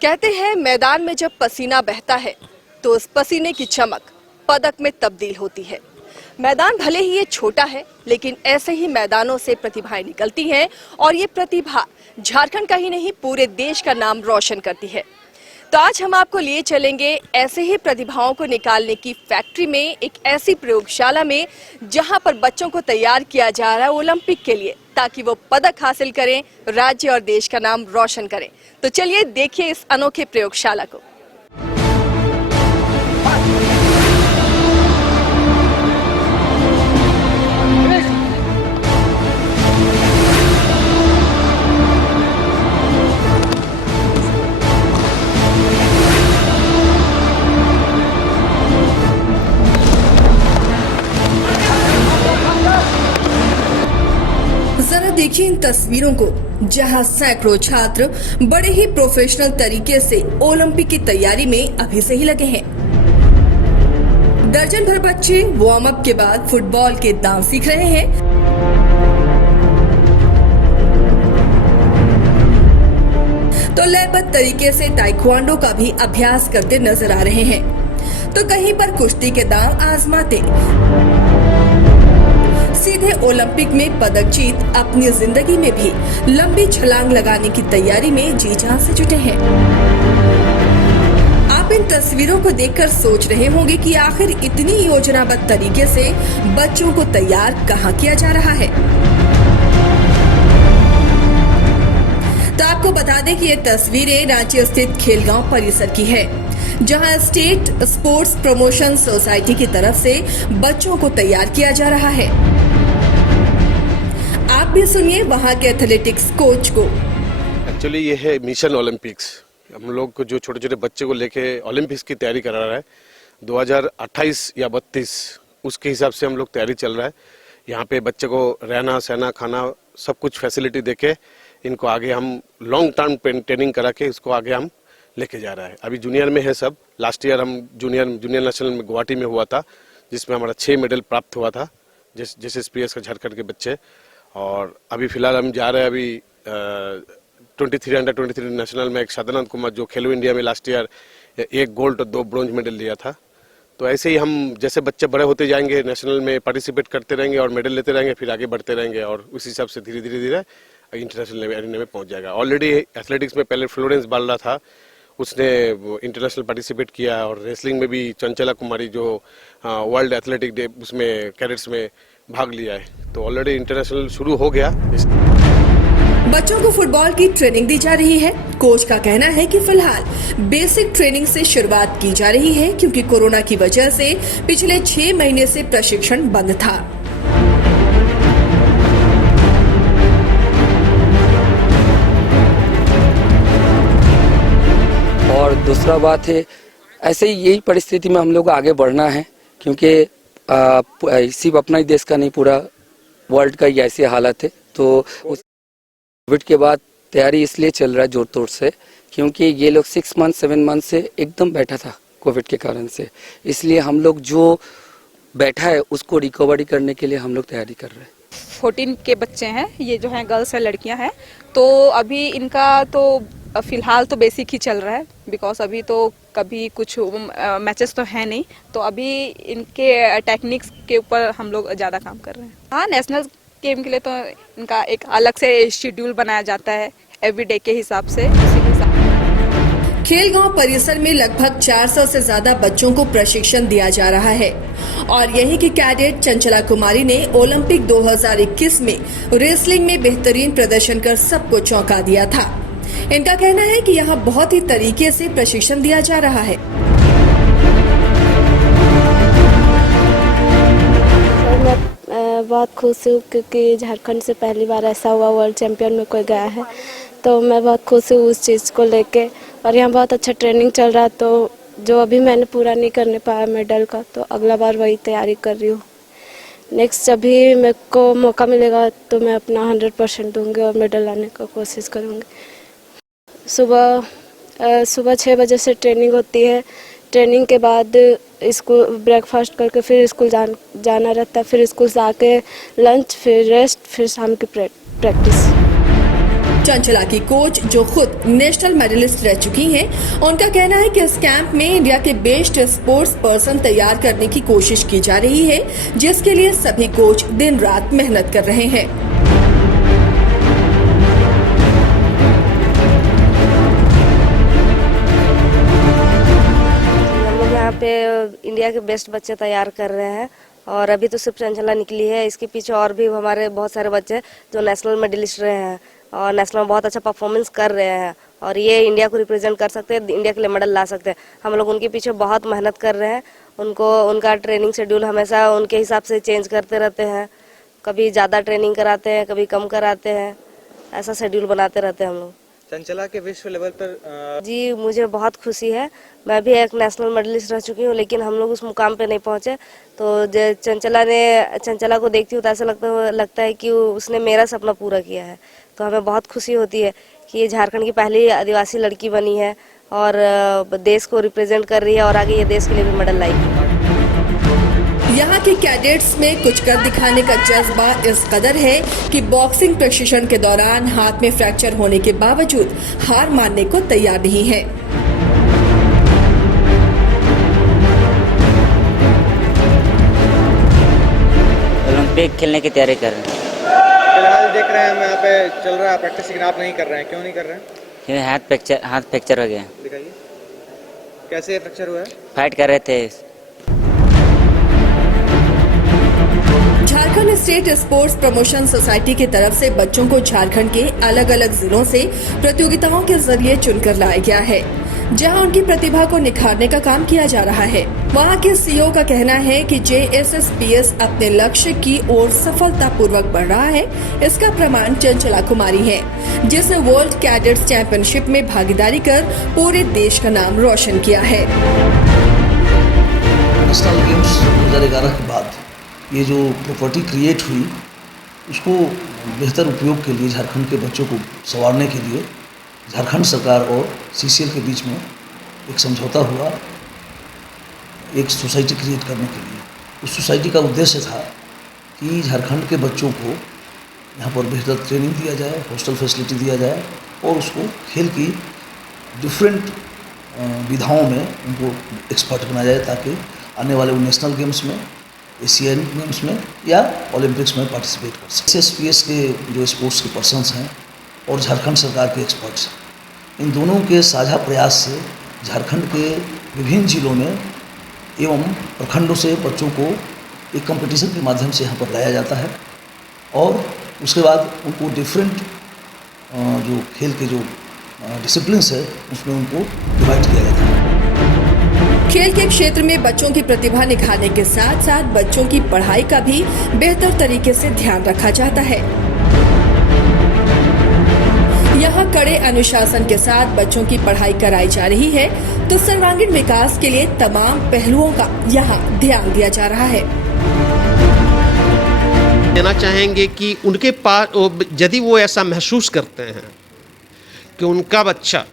कहते हैं मैदान में जब पसीना बहता है तो उस पसीने की चमक पदक में तब्दील होती है। मैदान भले ही ये छोटा है, लेकिन ऐसे ही मैदानों से प्रतिभाएं निकलती हैं और ये प्रतिभा झारखंड का ही नहीं पूरे देश का नाम रोशन करती है। तो आज हम आपको लिए चलेंगे ऐसे ही प्रतिभाओं को निकालने की फैक्ट्री में, एक ऐसी प्रयोगशाला में जहां पर बच्चों को तैयार किया जा रहा है ओलंपिक के लिए, ताकि वो पदक हासिल करें, राज्य और देश का नाम रोशन करें। तो चलिए देखिए इस अनोखे प्रयोगशाला को। जरा देखिए इन तस्वीरों को, जहां सैकड़ों छात्र बड़े ही प्रोफेशनल तरीके से ओलंपिक की तैयारी में अभी से ही लगे हैं। दर्जन भर बच्चे वार्म अप के बाद फुटबॉल के दांव सीख रहे हैं। तो लयबद्ध तरीके से ताइक्वांडो का भी अभ्यास करते नजर आ रहे हैं। तो कहीं पर कुश्ती के दांव आजमाते सीधे ओलंपिक में पदक जीत अपनी जिंदगी में भी लंबी छलांग लगाने की तैयारी में जी जान से जुटे हैं। आप इन तस्वीरों को देखकर सोच रहे होंगे कि आखिर इतनी योजनाबद्ध तरीके से बच्चों को तैयार कहां किया जा रहा है। तो आपको बता दें कि ये तस्वीरें रांची स्थित खेलगांव परिसर की है, जहां स्टेट स्पोर्ट्स प्रमोशन सोसाइटी की तरफ से बच्चों को तैयार किया जा रहा है। आप भी सुनिए वहां के एथलेटिक्स कोच को। एक्चुअली ये है मिशन ओलंपिक्स। हम लोग को जो छोटे छोटे बच्चे को लेके ओलंपिक्स की तैयारी करा रहा है 2028 या 32, उसके हिसाब से हम लोग तैयारी चल रहा है। यहाँ पे बच्चे को रहना सहना खाना सब कुछ फैसिलिटी देके इनको आगे हम लॉन्ग टर्म ट्रेनिंग करा के इसको आगे हम लेके जा रहा है। अभी जूनियर में है सब। लास्ट ईयर हम जूनियर नेशनल में गुवाहाटी में हुआ था, जिसमें हमारा 6 मेडल प्राप्त हुआ था, जैसे SPS का झारखंड के बच्चे। और अभी फिलहाल हम जा रहे हैं अभी 23 अंडर 23 नेशनल में एक सदानंद कुमार, जो खेलो इंडिया में लास्ट ईयर 1 गोल्ड और 2 ब्रॉन्ज मेडल लिया था। तो ऐसे ही हम जैसे बच्चे बड़े होते जाएंगे नेशनल में पार्टिसिपेट करते रहेंगे और मेडल लेते रहेंगे, फिर आगे बढ़ते रहेंगे और उस हिसाब से धीरे धीरे इंटरनेशनल एरिना में पहुंच जाएगा। ऑलरेडी एथलेटिक्स में पहले फ्लोरेंस बाल्ला था, उसने इंटरनेशनल पार्टिसिपेट किया। और रेसलिंग में भी चंचला कुमारी, जो वर्ल्ड एथलेटिक डे उसमें कैडेट्स में भाग लिया है। तो ऑलरेडी इंटरनेशनल शुरू हो गया। बच्चों को फुटबॉल की ट्रेनिंग दी जा रही है। कोच का कहना है कि फिलहाल बेसिक ट्रेनिंग से शुरुआत की जा रही है, क्योंकि कोरोना की वजह से पिछले 6 महीने से प्रशिक्षण बंद था। और दूसरा बात है, ऐसे ही यही परिस्थिति में हम लोग आगे बढ़ना है, क्योंकि सिर्फ अपना ही देश का नहीं, पूरा वर्ल्ड का ही ऐसी हालत है। तो उस कोविड के बाद तैयारी इसलिए चल रहा है जोर तोड़ से, क्योंकि ये लोग 6 मंथ 7 मंथ से एकदम बैठा था कोविड के कारण से। इसलिए हम लोग जो बैठा है उसको रिकवरी करने के लिए हम लोग तैयारी कर रहे हैं। 14 के बच्चे हैं, ये जो हैं गर्ल्स है, लड़कियां हैं। तो अभी इनका तो फिलहाल तो बेसिक ही चल रहा है, बिकॉज अभी तो कभी कुछ मैचेस तो है नहीं। तो अभी इनके टेक्निक्स के ऊपर हम लोग ज़्यादा काम कर रहे हैं। हाँ, नेशनल गेम के लिए तो इनका एक अलग से शेड्यूल बनाया जाता है एवरीडे के हिसाब से। खेलगांव परिसर में लगभग 400 से ज्यादा बच्चों को प्रशिक्षण दिया जा रहा है। और यहीं की कैडेट चंचला कुमारी ने ओलंपिक 2021 में रेसलिंग में बेहतरीन प्रदर्शन कर सबको चौंका दिया था। इनका कहना है कि यहाँ बहुत ही तरीके से प्रशिक्षण दिया जा रहा है। मैं बहुत खुश हूँ, क्योंकि झारखंड से पहली बार ऐसा हुआ वर्ल्ड चैंपियन में कोई गया है। तो मैं बहुत खुश हूँ उस चीज़ को लेके। और यहाँ बहुत अच्छा ट्रेनिंग चल रहा है, तो जो अभी मैंने पूरा नहीं करने पाया मेडल का, तो अगला बार वही तैयारी कर रही हूँ। नेक्स्ट जब भी मेरे को मौका मिलेगा तो मैं अपना 100% दूंगी और मेडल लाने का कोशिश करूँगी। सुबह 6 बजे से ट्रेनिंग होती है। ट्रेनिंग के बाद स्कूल ब्रेकफास्ट करके फिर स्कूल जाना रहता है। फिर स्कूल से आके लंच, फिर रेस्ट, फिर शाम की प्रैक्टिस। चंचला की कोच जो खुद नेशनल मेडलिस्ट रह चुकी हैं, उनका कहना है कि इस कैंप में इंडिया के बेस्ट स्पोर्ट्स पर्सन तैयार करने की कोशिश की जा रही है, जिसके लिए सभी कोच दिन रात मेहनत कर रहे हैं। यहाँ पे इंडिया के बेस्ट बच्चे तैयार कर रहे हैं और अभी तो सिर्फ चंचला निकली है। इसके पीछे और भी हमारे बहुत सारे बच्चे जो नेशनल मेडलिस्ट रहे हैं और नेशनल में बहुत अच्छा परफॉर्मेंस कर रहे हैं और ये इंडिया को रिप्रेजेंट कर सकते हैं, इंडिया के लिए मेडल ला सकते हैं। हम लोग उनके पीछे बहुत मेहनत कर रहे हैं। उनका ट्रेनिंग शेड्यूल हमेशा उनके हिसाब से चेंज करते रहते हैं। कभी ज़्यादा ट्रेनिंग कराते हैं, कभी कम कराते हैं, ऐसा शेड्यूल बनाते रहते हैं हम लोग। चंचला के विश्व लेवल पर जी मुझे बहुत खुशी है। मैं भी एक नेशनल मेडलिस्ट रह चुकी हूँ, लेकिन हम लोग उस मुकाम पे नहीं पहुँचे। तो चंचला को देखती हूँ तो ऐसा लगता है कि उसने मेरा सपना पूरा किया है। तो हमें बहुत खुशी होती है कि ये झारखंड की पहली आदिवासी लड़की बनी है और देश को रिप्रेजेंट कर रही है और आगे ये देश के लिए भी मेडल लाएगी। यहाँ के कैडेट्स में कुछ कर दिखाने का जज्बा इस कदर है कि बॉक्सिंग प्रशिक्षण के दौरान हाथ में फ्रैक्चर होने के बावजूद हार मानने को तैयार नहीं है। ओलंपिक खेलने की तैयारी कर रहे हैं। फिलहाल देख रहे हैं हम यहाँ पे चल रहा है प्रैक्टिस, लेकिन आप नहीं कर रहे हैं। क्यों नहीं कर रहे हैं? क्योंकि हाथ फ्रैक्चर हो गया। दिखाइए कैसे फ्रैक्चर हुआ है? फाइट कर रहे थे। Jharkhand state sports promotion society की तरफ से बच्चों को झारखंड के अलग अलग जिलों से प्रतियोगिताओं के जरिए चुनकर लाया गया है, जहां उनकी प्रतिभा को निखारने का काम किया जा रहा है। वहां के सीईओ का कहना है कि JSSPS अपने लक्ष्य की ओर सफलतापूर्वक बढ़ रहा है। इसका प्रमाण चंचला कुमारी है, जिसने वर्ल्ड कैडेट्स चैंपियनशिप में भागीदारी कर पूरे देश का नाम रोशन किया है। नेशनल गेम्स 2011 के बाद ये जो प्रॉपर्टी क्रिएट हुई, उसको बेहतर उपयोग के लिए झारखंड के बच्चों को संवारने के लिए झारखंड सरकार और CCL के बीच में एक समझौता हुआ, एक सोसाइटी क्रिएट करने के लिए। उस सोसाइटी का उद्देश्य था कि झारखंड के बच्चों को यहाँ पर बेहतर ट्रेनिंग दिया जाए, हॉस्टल फैसिलिटी दिया जाए और उसको खेल की डिफरेंट विधाओं में उनको एक्सपर्ट बनाया जाए, ताकि आने वाले नेशनल गेम्स में, एशियन गेम्स में या ओलंपिक्स में पार्टिसिपेट कर सकें। SSPS के जो स्पोर्ट्स के पर्सन्स हैं और झारखंड सरकार के एक्सपर्ट्स, इन दोनों के साझा प्रयास से झारखंड के विभिन्न जिलों में एवं प्रखंडों से बच्चों को एक कंपटीशन के माध्यम से यहाँ पर लाया जाता है और उसके बाद उनको डिफरेंट जो खेल के जो डिसिप्लिन्स है उसमें उनको डिवाइड किया जाता है। खेल के क्षेत्र में बच्चों की प्रतिभा निखारने के साथ साथ बच्चों की पढ़ाई का भी बेहतर तरीके से ध्यान रखा जाता है। यहाँ कड़े अनुशासन के साथ बच्चों की पढ़ाई कराई जा रही है, तो सर्वांगीण विकास के लिए तमाम पहलुओं का यहाँ ध्यान दिया जा रहा है। देना चाहेंगे कि उनके पास यदि वो ऐसा महसूस करते हैं कि उनका बच्चा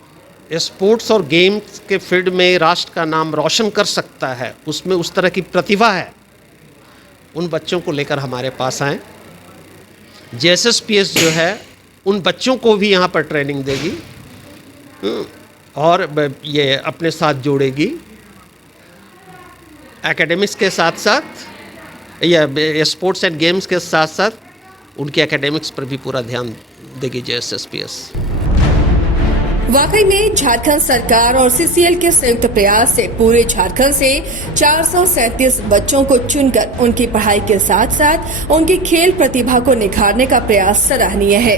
स्पोर्ट्स और गेम्स के फील्ड में राष्ट्र का नाम रोशन कर सकता है, उसमें उस तरह की प्रतिभा है, उन बच्चों को लेकर हमारे पास आएँ। JSSPS जो है उन बच्चों को भी यहाँ पर ट्रेनिंग देगी और ये अपने साथ जोड़ेगी। एकेडमिक्स के साथ साथ या स्पोर्ट्स एंड गेम्स के साथ साथ उनकी एकेडमिक्स पर भी पूरा ध्यान देगी JSSPS। वाकई में झारखंड सरकार और CCL के संयुक्त प्रयास से पूरे झारखंड से 437 बच्चों को चुनकर उनकी पढ़ाई के साथ साथ उनकी खेल प्रतिभा को निखारने का प्रयास सराहनीय है।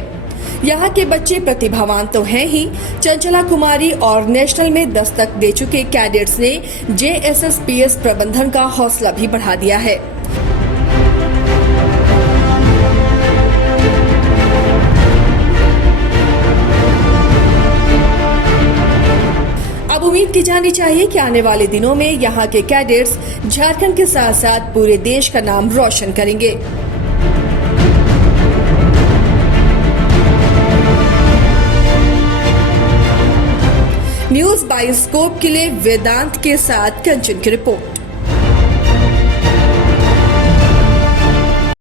यहाँ के बच्चे प्रतिभावान तो हैं ही, चंचला कुमारी और नेशनल में दस्तक दे चुके कैडेट्स ने JSSPS प्रबंधन का हौसला भी बढ़ा दिया है। अब उम्मीद की जानी चाहिए कि आने वाले दिनों में यहाँ के कैडेट्स झारखंड के साथ साथ पूरे देश का नाम रोशन करेंगे। न्यूज़ बायोस्कोप के लिए वेदांत के साथ कंचन की रिपोर्ट।